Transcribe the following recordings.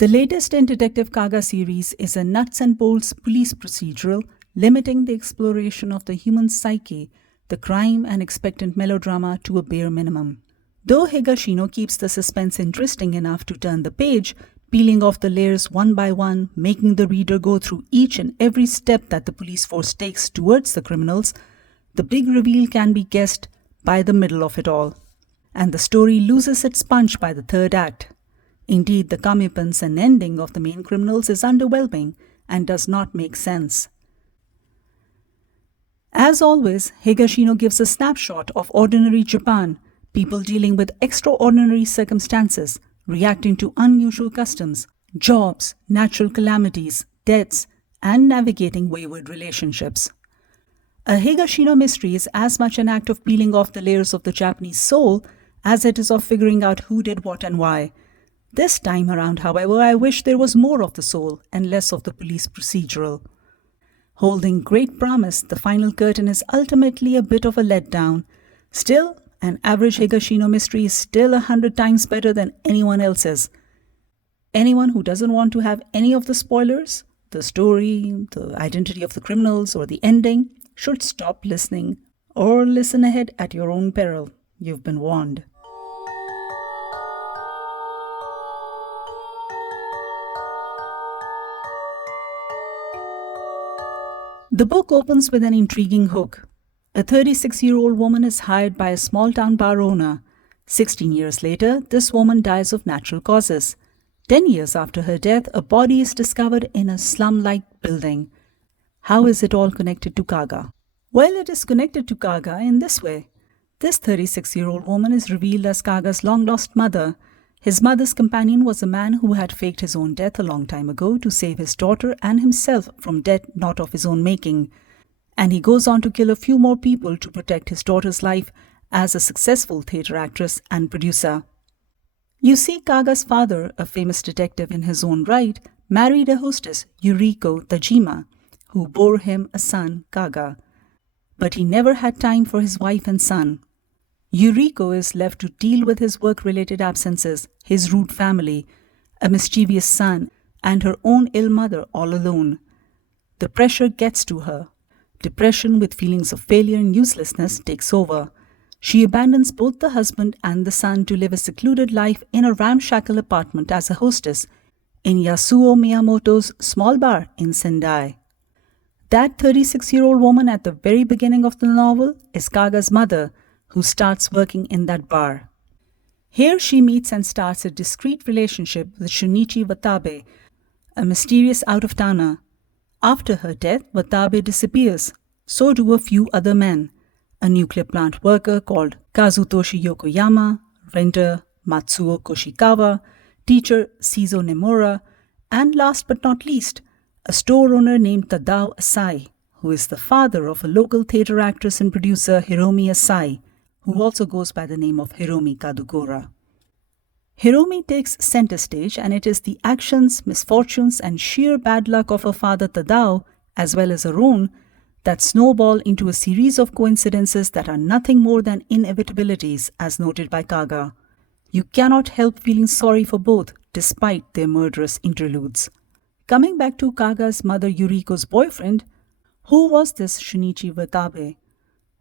The latest in Detective Kaga series is a nuts and bolts police procedural limiting the exploration of the human psyche, the crime and expectant melodrama to a bare minimum. Though Higashino keeps the suspense interesting enough to turn the page, peeling off the layers one by one, making the reader go through each and every step that the police force takes towards the criminals, the big reveal can be guessed by the middle of it all. And the story loses its punch by the third act. Indeed, the comeuppance and ending of the main criminals is underwhelming and does not make sense. As always, Higashino gives a snapshot of ordinary Japan, people dealing with extraordinary circumstances, reacting to unusual customs, jobs, natural calamities, deaths, and navigating wayward relationships. A Higashino mystery is as much an act of peeling off the layers of the Japanese soul as it is of figuring out who did what and why. This time around, however, I wish there was more of the soul and less of the police procedural. Holding great promise, The Final Curtain is ultimately a bit of a letdown. Still, an average Higashino mystery is still 100 times better than anyone else's. Anyone who doesn't want to have any of the spoilers, the story, the identity of the criminals, or the ending, should stop listening or listen ahead at your own peril. You've been warned. The book opens with an intriguing hook. A 36-year-old woman is hired by a small-town bar owner. 16 years later, this woman dies of natural causes. 10 years after her death, a body is discovered in a slum-like building. How is it all connected to Kaga? Well, it is connected to Kaga in this way. This 36-year-old woman is revealed as Kaga's long-lost mother. His mother's companion was a man who had faked his own death a long time ago to save his daughter and himself from death not of his own making. And he goes on to kill a few more people to protect his daughter's life as a successful theatre actress and producer. You see, Kaga's father, a famous detective in his own right, married a hostess, Yuriko Tajima, who bore him a son, Kaga. But he never had time for his wife and son. Yuriko is left to deal with his work-related absences, his rude family, a mischievous son, and her own ill mother all alone. The pressure gets to her. Depression with feelings of failure and uselessness takes over. She abandons both the husband and the son to live a secluded life in a ramshackle apartment as a hostess in Yasuo Miyamoto's small bar in Sendai. That 36-year-old woman at the very beginning of the novel is Kaga's mother, who starts working in that bar. Here she meets and starts a discreet relationship with Shunichi Watabe, a mysterious out-of-towner. After her death, Watabe disappears. So do a few other men. A nuclear plant worker called Kazutoshi Yokoyama, renter Matsuo Koshikawa, teacher Shizo Nemura, and last but not least, a store owner named Tadao Asai, who is the father of a local theatre actress and producer Hiromi Asai, who also goes by the name of Hiromi Kadukora. Hiromi takes center stage, and it is the actions, misfortunes, and sheer bad luck of her father Tadao, as well as her own, that snowball into a series of coincidences that are nothing more than inevitabilities, as noted by Kaga. You cannot help feeling sorry for both, despite their murderous interludes. Coming back to Kaga's mother Yuriko's boyfriend, who was this Shunichi Watabe?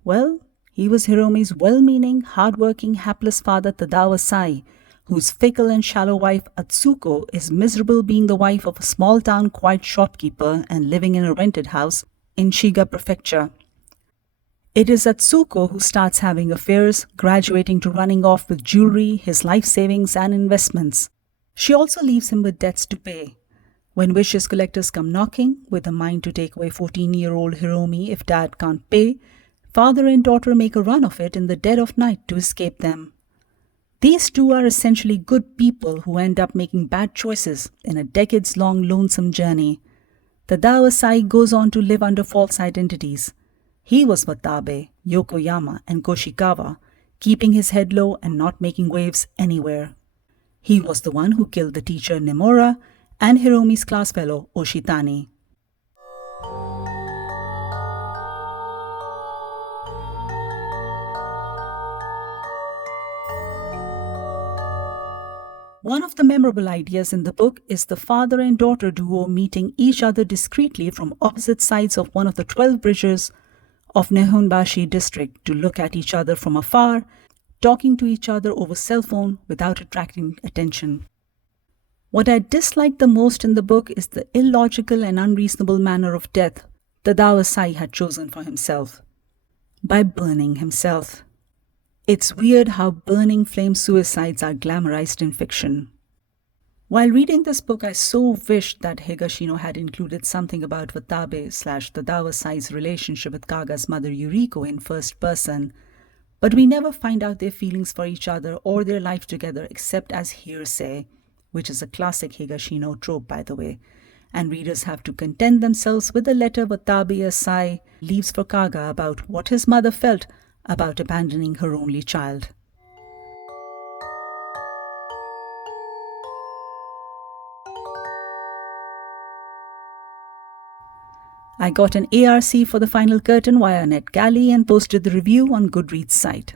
Well, he was Hiromi's well-meaning, hard-working, hapless father Tadao Asai, whose fickle and shallow wife Atsuko is miserable being the wife of a small-town quiet shopkeeper and living in a rented house in Shiga Prefecture. It is Atsuko who starts having affairs, graduating to running off with jewelry, his life savings and investments. She also leaves him with debts to pay. When wishes collectors come knocking, with a mind to take away 14-year-old Hiromi if dad can't pay, father and daughter make a run of it in the dead of night to escape them. These two are essentially good people who end up making bad choices in a decades-long lonesome journey. Tadao Asai goes on to live under false identities. He was Watabe, Yokoyama, and Koshikawa, keeping his head low and not making waves anywhere. He was the one who killed the teacher Nemura and Hiromi's class fellow Oshitani. One of the memorable ideas in the book is the father and daughter duo meeting each other discreetly from opposite sides of one of the 12 bridges of Nihonbashi district to look at each other from afar, talking to each other over cell phone without attracting attention. What I dislike the most in the book is the illogical and unreasonable manner of death Tadao Asai had chosen for himself, by burning himself. It's weird how burning flame suicides are glamorized in fiction. While reading this book, I so wished that Higashino had included something about Watabe/Tadao Asai's relationship with Kaga's mother Yuriko in first person, but we never find out their feelings for each other or their life together except as hearsay, which is a classic Higashino trope, by the way, and readers have to content themselves with the letter Watabe Asai leaves for Kaga about what his mother felt about abandoning her only child. I got an ARC for The Final Curtain via Netgalley and posted the review on Goodreads site.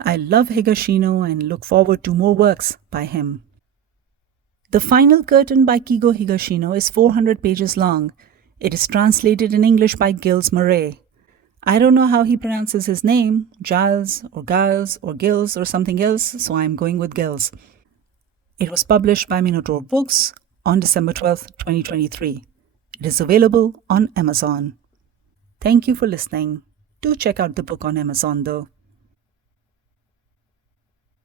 I love Higashino and look forward to more works by him. The Final Curtain by Keigo Higashino is 400 pages long. It is translated in English by Gilles Murray. I don't know how he pronounces his name, Giles or Giles or Gilles or something else, so I'm going with Gilles. It was published by Minotaur Books on December 12th, 2023. It is available on Amazon. Thank you for listening. Do check out the book on Amazon though.